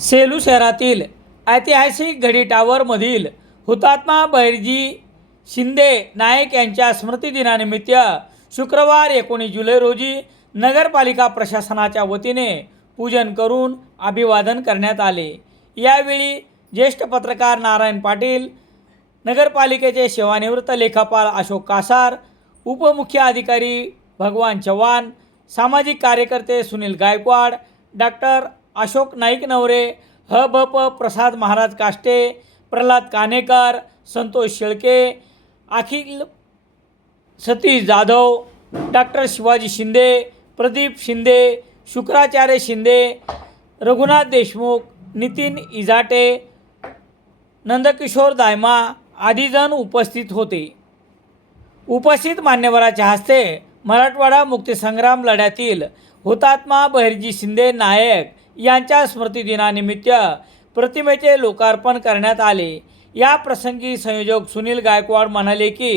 सेलू शहरातील ऐतिहासिक घडी टावरमधील हुतात्मा बहिर्जी शिंदे नाईक यांच्या स्मृतिदिनानिमित्त शुक्रवार एकोणीस जुलै रोजी नगरपालिका प्रशासनाच्या वतीने पूजन करून अभिवादन करण्यात आले. यावेळी ज्येष्ठ पत्रकार नारायण पाटील नगरपालिकेचे सेवानिवृत्त लेखापाल अशोक कासार उपमुख्य अधिकारी भगवान चव्हाण सामाजिक कार्यकर्ते सुनील गायकवाड डॉक्टर अशोक नाईक नवरे ह ब प प्रसाद महाराज काष्टे प्रल्हाद कानेकर संतोष शेळके अखिल सतीश जाधव डॉक्टर शिवाजी शिंदे प्रदीप शिंदे शुक्राचार्य शिंदे रघुनाथ देशमुख नितीन इजाटे नंदकिशोर दायमा आदीजण उपस्थित होते. उपस्थित मान्यवराच्या हस्ते मराठवाडा मुक्तीसंग्राम लढ्यातील हुतात्मा बहिर्जी शिंदे नायक यांच्या स्मृतिदिनानिमित्त प्रतिमेचे लोकार्पण करण्यात आले. या प्रसंगी संयोजक सुनील गायकवाड म्हणाले की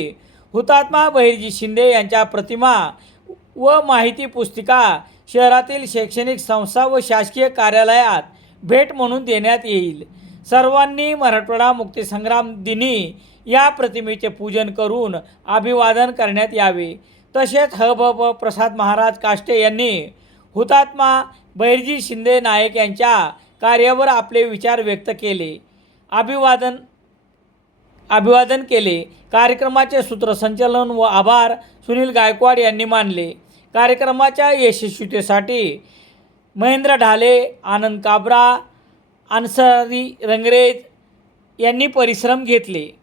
हुतात्मा बहिर्जी शिंदे यांच्या प्रतिमा व माहिती पुस्तिका शहरातील शैक्षणिक संस्था व शासकीय कार्यालयात भेट म्हणून देण्यात येईल. सर्वांनी मराठवाडा मुक्तीसंग्राम दिनी या प्रतिमेचे पूजन करून अभिवादन करण्यात यावे. तसेच ह प्रसाद महाराज काष्टे यांनी हुतात्मा बैरजी शिंदे नायक यांच्या कार्यावर आपले विचार व्यक्त केले. अभिवादन अभिवादन केले. कार्यक्रमाचे सूत्रसंचालन व आभार सुनील गायकवाड यांनी मानले. कार्यक्रमाच्या यशस्वीतेसाठी महेंद्र ढाले आनंद काबरा अन्सारी रंगरेज यांनी परिश्रम घेतले.